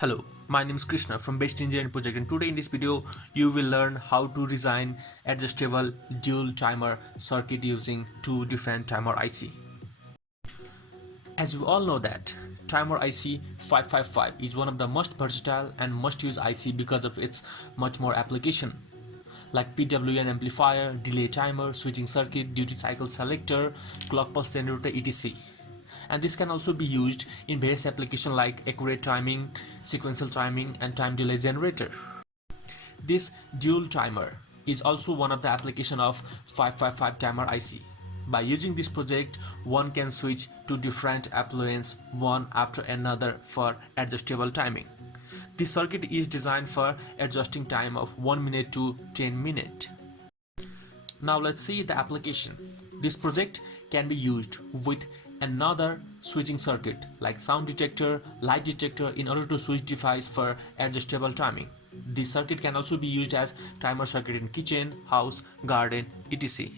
Hello, my name is Krishna from Best Engineering Project, and today in this video you will learn how to design adjustable dual timer circuit using two different timer IC. As you all know that timer IC 555 is one of the most versatile and must use IC because of its much more application like PWM amplifier, delay timer, switching circuit, duty cycle selector, clock pulse generator, etc. And this can also be used in various applications like accurate timing, sequential timing, and time delay generator. This dual timer is also one of the application of 555 timer IC. By using this project, one can switch to different appliances one after another for adjustable timing. This circuit is designed for adjusting time of 1 minute to 10 minutes. Now let's see the application. This project can be used with another switching circuit like sound detector, light detector in order to switch device for adjustable timing. This circuit can also be used as timer circuit in kitchen, house, garden, etc.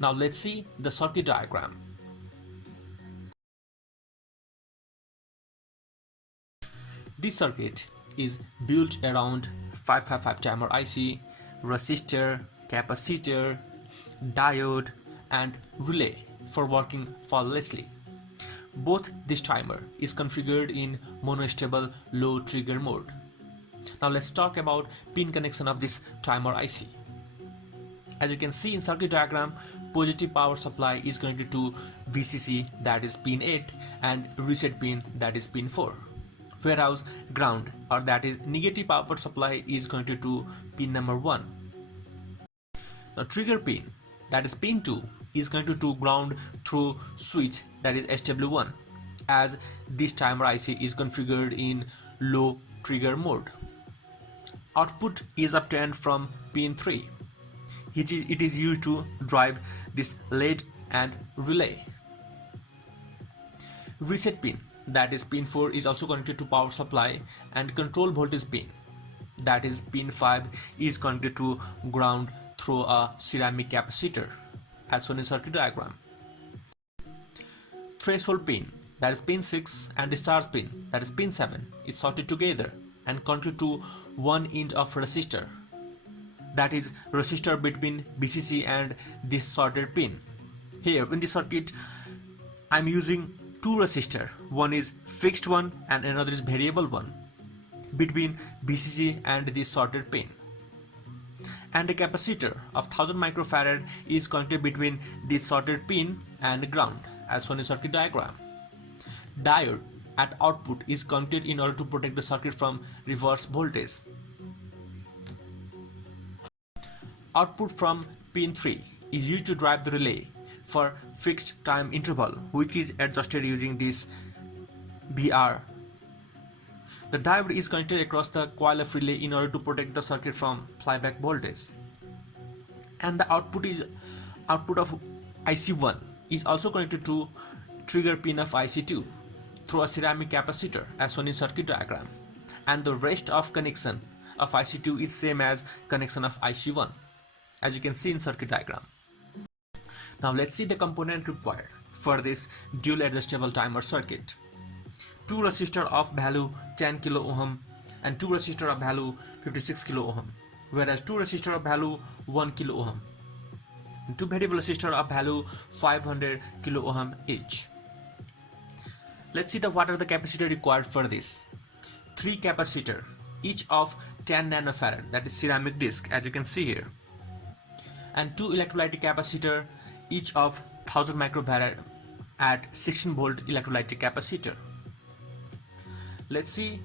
Now let's see the circuit diagram. This circuit is built around 555 timer IC, resistor, capacitor, diode, and relay for working flawlessly. Both this timer is configured in monostable low trigger mode. Now let's talk about pin connection of this timer IC. As you can see in circuit diagram, positive power supply is connected to VCC, that is pin 8, and reset pin, that is pin 4. Whereas ground, or that is negative power supply, is connected to pin number 1. Now trigger pin, that is pin 2, is connected to ground through switch, that is SW1, as this timer IC is configured in low trigger mode. Output is obtained from pin 3. It is used to drive this LED and relay. Reset pin, that is pin 4, is also connected to power supply, and control voltage pin, that is pin 5, is connected to ground through a ceramic capacitor as shown in circuit diagram. Threshold pin, that is pin 6, and discharge pin, that is pin 7, is sorted together and connected to 1 inch of resistor, that is resistor between VCC and this sorted pin. Here in the circuit I am using two resistor, one is fixed one and another is variable one, between VCC and this sorted pin. And a capacitor of 1000 microfarad is connected between this sorted pin and ground as shown in circuit diagram. Diode at output is connected in order to protect the circuit from reverse voltage. Output from pin 3 is used to drive the relay for fixed time interval, which is adjusted using this BR. The diode is connected across the coil of relay in order to protect the circuit from flyback voltage. And the output of IC1 is also connected to trigger pin of IC2 through a ceramic capacitor as shown in circuit diagram. And the rest of connection of IC2 is same as connection of IC1 as you can see in circuit diagram. Now let's see the component required for this dual adjustable timer circuit. Two resistor of value 10 kilo ohm and two resistor of value 56 kilo ohm, whereas two resistor of value 1 kilo ohm and two variable resistor of value 500 kilo ohm each. Let's see what are the capacitor required for this. 3 capacitor, each of 10 nanofarad, that is ceramic disc as you can see here, and 2 electrolytic capacitor, each of 1000 microfarad at 16 volt electrolytic capacitor. Let's see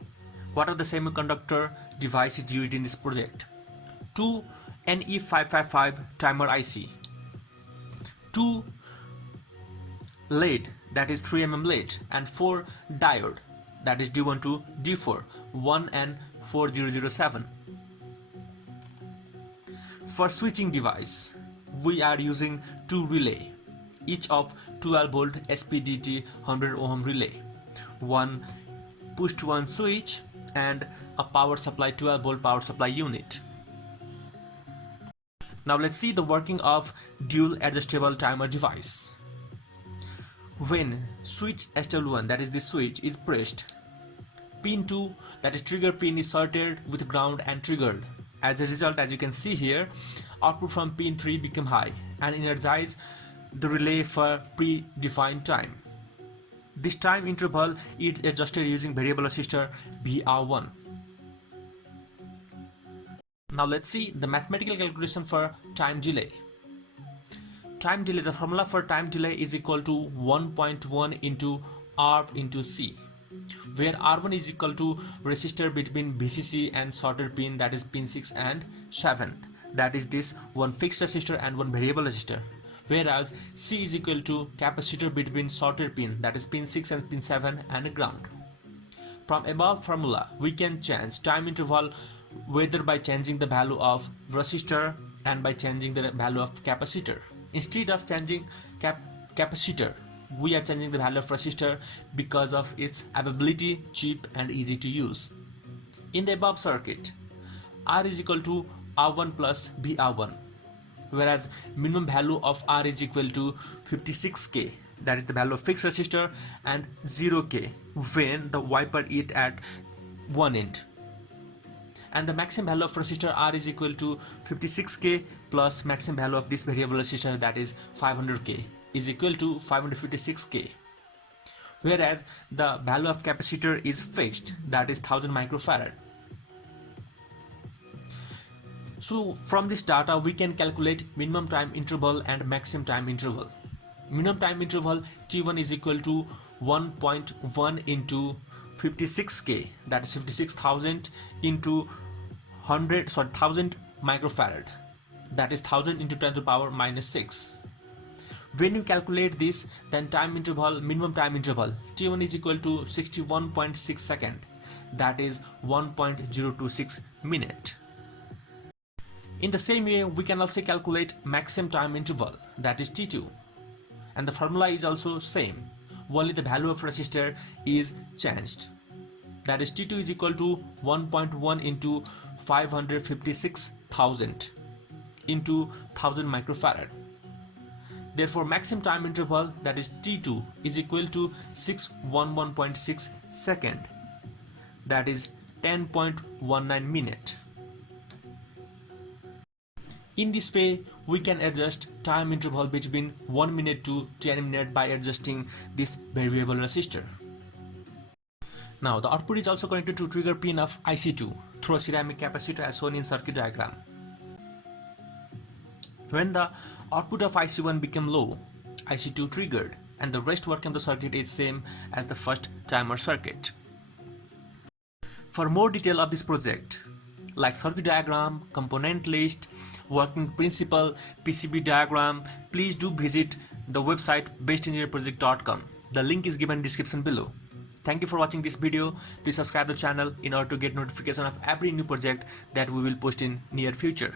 what are the semiconductor devices used in this project. 2 NE555 timer IC, 2 LED, that is 3mm LED, and 4 diode, that is D1 to D4, 1 and 4007. For switching device, we are using 2 relay, each of 12 volt SPDT 100 ohm relay, 1 push to 1 switch, and a power supply 12 volt power supply unit. Now let's see the working of dual adjustable timer device. When switch SW1, that is the switch, is pressed, pin 2, that is trigger pin, is sorted with ground and triggered. As a result, as you can see here, output from pin 3 become high and energize the relay for predefined time. This time interval is adjusted using variable resistor VR1. Now let's see the mathematical calculation for time delay. Time delay, the formula for time delay is equal to 1.1 into R into C, where R1 is equal to resistor between VCC and sorted pin, that is pin 6 and 7, that is this one fixed resistor and one variable resistor, whereas C is equal to capacitor between sorted pin, that is pin 6 and pin 7 and ground. From above formula we can change time interval whether by changing the value of resistor and by changing the value of capacitor. Instead of changing capacitor, we are changing the value of resistor because of its availability, cheap and easy to use. In the above circuit, R is equal to R1 plus VR1, whereas minimum value of R is equal to 56K, that is the value of fixed resistor, and 0K when the wiper is at one end. And the maximum value of resistor R is equal to 56K plus maximum value of this variable resistor, that is 500K, is equal to 556K, whereas the value of capacitor is fixed, that is 1000 microfarad. So from this data we can calculate minimum time interval and maximum time interval. Minimum time interval T1 is equal to 1.1 into 56K, that is 56,000 into 1000 microfarad, that is 1000 into 10 to the power minus 6. When you calculate this, then time interval, minimum time interval T1 is equal to 61.6 second, that is 1.026 minute. In the same way we can also calculate maximum time interval, that is T2, and the formula is also same, only the value of resistor is changed, that is T2 is equal to 1.1 into 556,000 into 1000 microfarad. Therefore maximum time interval, that is T2, is equal to 611.6 second, that is 10.19 minute. In this way we can adjust time interval between 1 minute to 10 minutes by adjusting this variable resistor. Now the output is also connected to trigger pin of IC2 through a ceramic capacitor as shown in circuit diagram. When the output of IC1 became low, IC2 triggered and the rest work of the circuit is same as the first timer circuit. For more detail of this project, like circuit diagram, component list, working principle, PCB diagram, please do visit the website bestengineerproject.com. The link is given in the description below. Thank you for watching this video. Please subscribe the channel in order to get notification of every new project that we will post in near future.